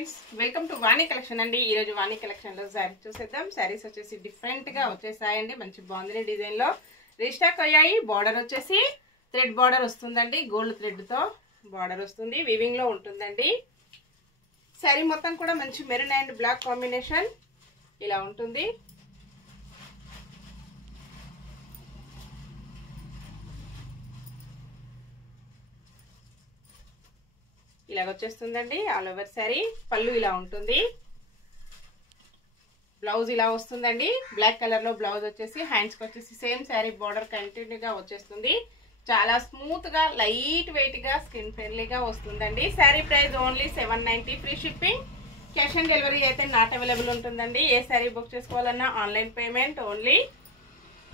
Friends welcome to Vani collection అండి। ఈ రోజు వాణి కలెక్షన్ లో సారీ చూసేద్దాం। సారీస్ వచ్చేసి డిఫరెంట్ గా వచ్చేసాయండి, మంచి బాగుంది డిజైన్ లో రీస్టాక్ అయ్యాయి। బార్డర్ వచ్చేసి థ్రెడ్ బార్డర్ వస్తుందండి, గోల్డ్ థ్రెడ్ తో బార్డర్ వస్తుంది, వీవింగ్ లో ఉంటుందండి। సారీ మొత్తం కూడా మంచి మెరూన్ అండ్ బ్లాక్ కాంబినేషన్ ఇలా ఉంటుంది। ఇలా వచ్చేస్తుందండి ఆల్ ఓవర్ సారీ। పళ్ళు ఇలా ఉంటుంది, బ్లౌజ్ ఇలా వస్తుందండి బ్లాక్ కలర్ లో బ్లౌజ్ వచ్చేసి హ్యాండ్స్ కి వచ్చేసి సేమ్ సారీ బార్డర్ కంటిన్యూగా వచ్చేస్తుంది। చాలా స్మూత్ గా లైట్ వెయిట్ గా స్కిన్ ఫ్రెండ్లీగా వస్తుందండి। Sorry price only 790, free shipping, cash on delivery అయితే నాట్ అవైలబుల్ ఉంటుందండి। ఏ సారీ బుక్ చేసుకోవాలన్నా online payment only,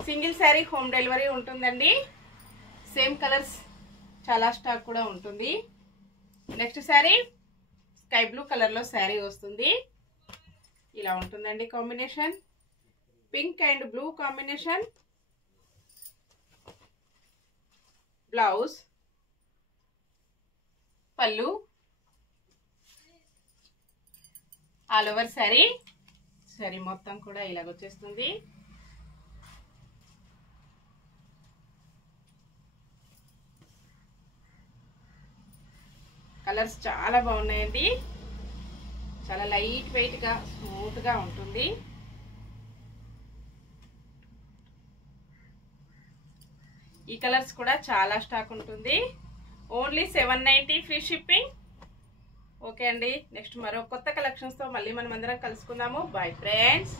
single sorry home delivery ఉంటుందండి। సేమ్ కలర్స్ చాలా స్టాక్ కూడా ఉంటుంది। Next sorry sky blue colour లో సారీ వస్తుంది, ఇలా ఉంటుందండి combination, pink and blue combination, blouse, పళ్ళు, ఆల్ ఓవర్ సారీ మొత్తం కూడా ఇలాగ వచ్చేస్తుంది। కలర్స్ చాలా బాగున్నాయండి, చాలా లైట్ వెయిట్ గా స్మూత్ గా ఉంటుంది। ఈ కలర్స్ కూడా చాలా స్టాక్ ఉంటుంది, ఓన్లీ 790, ఫ్రీ షిప్పింగ్। ఓకే అండి, నెక్స్ట్ మరో కొత్త కలెక్షన్స్ తో మళ్ళీ మనం అందరం కలుసుకుందాము। Bye friends.